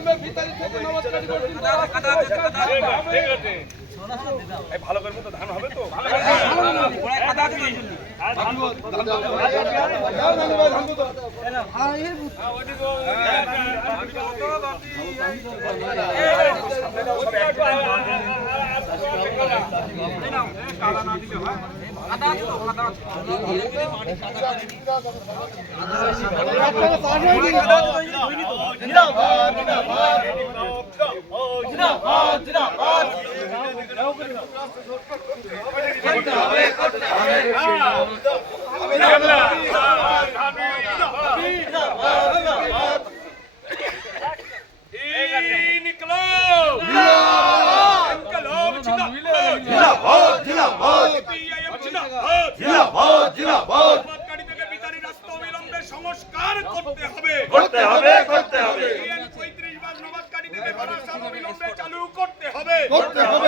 অবিলম্বে ভিতরে থেকে নমস্কার করছি। ভালো করে মতো ধান হবে তো সংস্কার করতে হবে করতে হবে করতে হবে 35 ভাগ নবাবকারী থেকে চালু করতে হবে করতে হবে